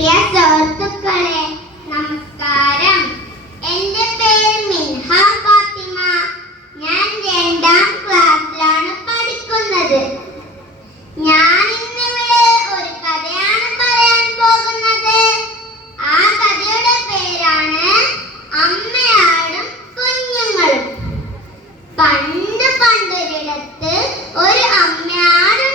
പ്രിയ സുഹൃത്തുക്കളെ നമസ്കാരം. എന്റെ പേര് മിൻഹ ഫാത്തിമ. ഞാൻ രണ്ടാം ക്ലാസ്സിലാണ് പഠിക്കുന്നത്. ഞാൻ ഇന്നിവിടെ ഒരു കഥയാണ് പറയാൻ പോകുന്നത്. ആ കഥയുടെ പേരാണ് അമ്മയാടും കുഞ്ഞുങ്ങളും. പണ്ട് പണ്ടൊരിടത്ത് ഒരു അമ്മയാടും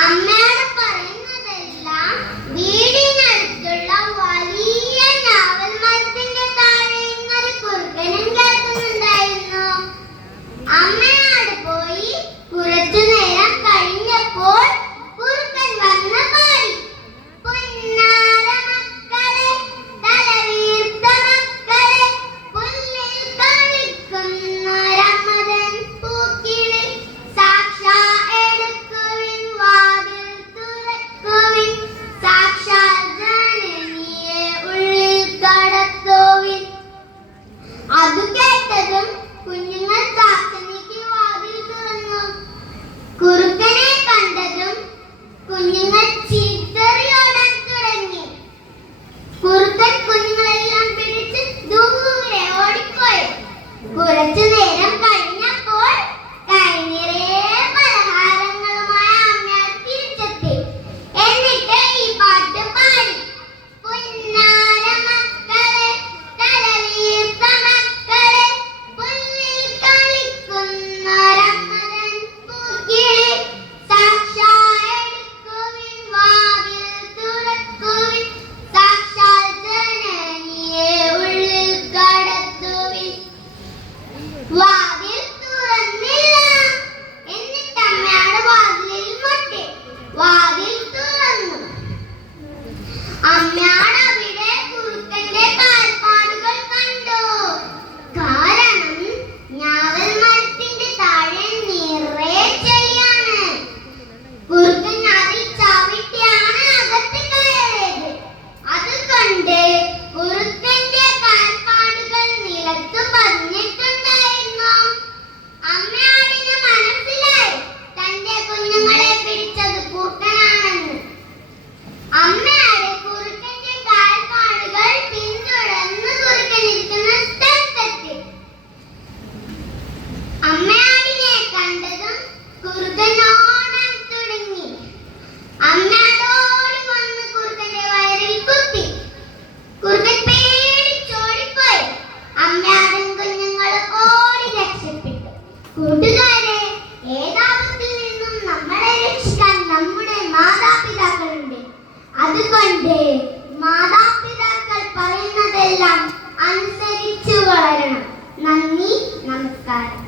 Amén. മാതാപിതാക്കൾ പറയുന്നതെല്ലാം അനുസരിച്ചു വളരണം. നന്ദി നമസ്കാരം.